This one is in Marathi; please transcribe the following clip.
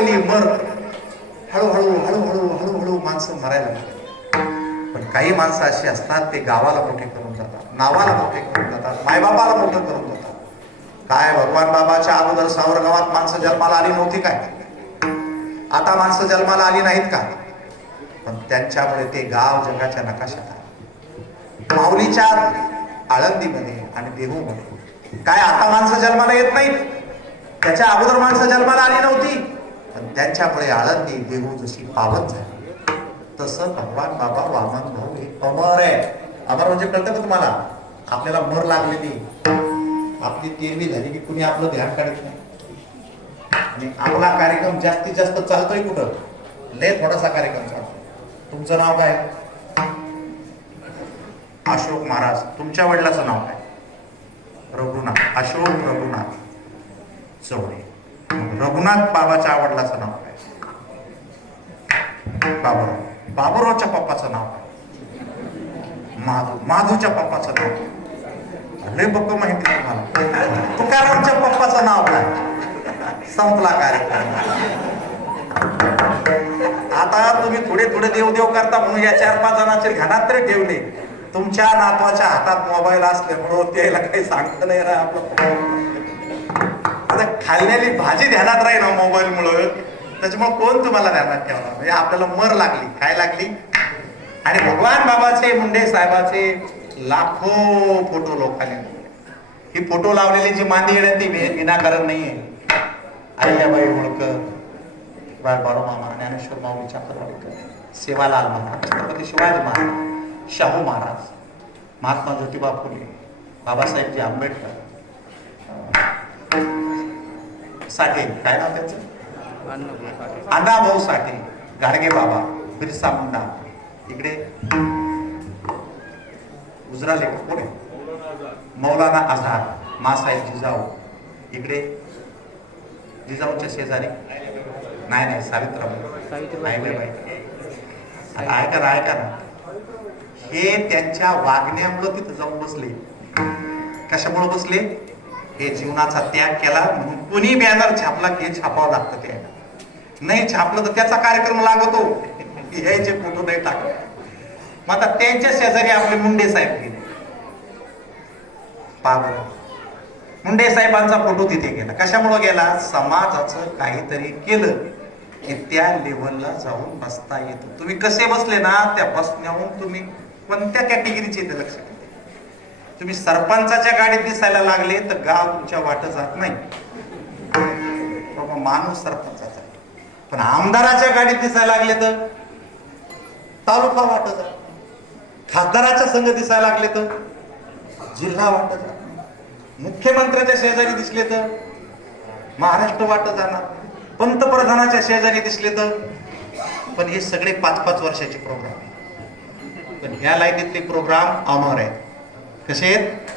आलेली मर हळूहळू हळूहळू हळूहळू माणसं मरायला लागली. पण काही माणसं अशी असतात ते गावाला मोठे करून जातात नावाला मोठे करून जातात मायबापाला मोठं करून जातात. काय भगवान बाबाच्या अगोदर सावर गावात माणसं जन्माला आली नव्हती काय? आता माणसं जन्माला आली नाहीत का? पण त्यांच्यामुळे ते गाव जगाच्या नकाशात आहे. माऊलीच्या आळंदीमध्ये आणि देहूमध्ये. काय आता माणसं जन्माला येत नाहीत? त्याच्या अगोदर माणसं जन्माला आली नव्हती. पण त्यांच्यामुळे आळंदी देहू जशी पावन झाली. तसं भगवान बाबा वामन भाऊ हे अमर आहे अमर म्हणजे कळतं का तुम्हाला? आपल्याला मर लागलेली आपली तेरवी झाली की कुणी आपलं ध्यान काढत नाही. आणि आपला कार्यक्रम जास्तीत जास्त चालतोय कुठं? लय थोडासा कार्यक्रम चालतो तुमचं नाव काय? अशोक महाराज. तुमच्या वडिलाचं नाव काय? रघुनाथ. अशोक रघुनाथ. चौरे. रघुनाथ बाबाच्या आवडलाचं नाव काय? बाबूराव बाबूरावच्या पप्पाचं नाव काय? माधू माधूच्या पप्पाचं नाव लय पप्पा माहिती तुम्हाला तुकारामच्या पप्पाचं नाव काय? संपला कार्यक्रम. आता तुम्ही थोडे थोडे देव देव करता म्हणून या चार पाच जणांचे घरात तरी ठेवले. तुमच्या नातवाच्या हातात मोबाईल असल्यामुळं त्याला काही सांगता नाही राहा आपलं खाल्लेली भाजी ध्यानात राहील ना मोबाईलमुळं. त्याच्यामुळं त्याच्यामुळे कोण तुम्हाला ध्यानात ठेवणार? म्हणजे आपल्याला मर लागली. काय लागली? आणि भगवान बाबाचे मुंडे साहेबाचे लाखो फोटो लोकांनी ही फोटो लावलेली जी मांदी येणं ती विनाकारण नाहीये. अहिल्याबाई होळकर बाळू मामा ज्ञानेश्वर माऊली चाकरवाडीकर सेवालाल महाराज छत्रपती शिवाजी महाराज शाहू महाराज महात्मा ज्योतिबा फुले बाबासाहेबजी आंबेडकर. साठे. काय नाव त्याचं? अण्णाभाऊ साठे. गाडगे बाबा. बिरसा मुंडा. इकडे. गुजराल एक कोण आहे? मौलाना आझाद. मासाहेब जिजाऊ. इकडे. जिजाऊच्या शेजारी. नाही नाही सावित्रीबाई. आईबाई आता ऐका ना ऐका ना. हे त्यांच्या वागण्यामुळं तिथं जाऊन बसले. कशामुळे बसले? हे जीवनाचा त्याग केला म्हणून कोणी बॅनर छापला की छापावं लागतं ते नाही छापलं तर त्याचा कार्यक्रम लागतो. यायचे फोटो नाही टाकत मग आता त्यांच्या शेजारी आपले मुंडे साहेब गेले. पाबळ मुंडे साहेबांचा फोटो तिथे गेला. कशामुळे गेला? समाजाचं काहीतरी केलं की त्या लेवलला जाऊन बसता येतो. तुम्ही कसे बसले ना? त्या बसण्याहून तुम्ही कोणत्या कॅटेगरीचे ते लक्ष? तुम्ही सरपंचाच्या गाडीत दिसायला लागले तर गाव तुमच्या वाट जात नाही. बाबा माणूस सरपंचाचा. पण आमदाराच्या गाडीत दिसायला लागले तर तालुका वाटत जात खासदाराच्या संघ दिसायला लागले तर जिल्हा वाटत जात मुख्यमंत्र्याच्या शेजारी दिसले तर महाराष्ट्र वाटत जाणार पंतप्रधानाच्या शेजारी दिसले तर पण हे सगळे पाच पाच वर्षाचे प्रोग्राम आहे पण ह्या लाईनीतले प्रोग्राम अमर आहेत. कसे आहेत?